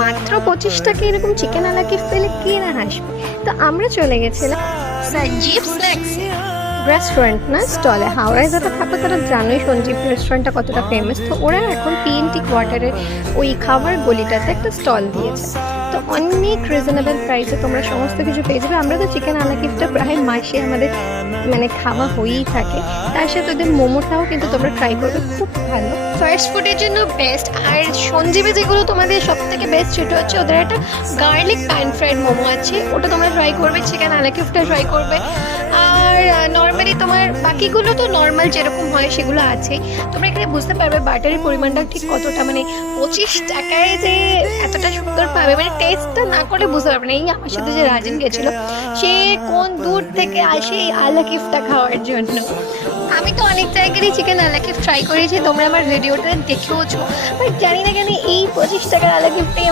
মাত্র 25 টাকা এরকম চিকেন আলা কিফ পেলে কে না হাসবে। তো আমরা চলে গেছিলাম সঞ্জীব স্ন্যাক্স রেস্টুরেন্ট না স্টলে। হাওড়ায় যারা থাকো তারা জানোই সঞ্জীব রেস্টুরেন্টটা কতটা ফেমাস। তো ওরা এখন পিএনটি কোয়ার্টারের ওই খাবার গলিটাতে একটা স্টল দিয়েছে। তো অনেক রিজনেবল প্রাইসে তোমরা সমস্ত কিছু পেয়ে যাবে। আমরা তো চিকেন আলা কিফটা প্রায় মাসে আমাদের মানে খাওয়া হয়েই থাকে। তার সাথে ওদের মোমোটাও কিন্তু তোমরা ট্রাই করবে, খুব ভালো, ফাস্ট ফুডের জন্য বেস্ট। আর সঞ্জীবে যেগুলো তোমাদের সব থেকে বেস্ট সেটা হচ্ছে ওদের একটা গার্লিক প্যান ফ্রাইড মোমো আছে, ওটা তোমরা ট্রাই করবে। চিকেন আলা কিফটা ট্রাই করবে। আর নর্মালি তোমার বাকিগুলো তো নর্মাল যেরকম হয় সেগুলো আছে। তোমরা এখানে বুঝতে পারবে বাটারের পরিমাণটা ঠিক কতটা, মানে 25 টাকায় যে এতটা সুন্দর পাবে, মানে টেস্টটা না করে বুঝতে পারবে না। এই আমার সাথে যে রাজন গেছিল সে কোন দূর থেকে আসে এই আলা কিফটা খাওয়ার জন্য। আমি তো অনেক জায়গারই চিকেন আলা কিফ ট্রাই করেছি, তোমরা আমার ভিডিওটা দেখেওছো, বাট জানি না কেন এই 25 টাকার আলা কিফটাই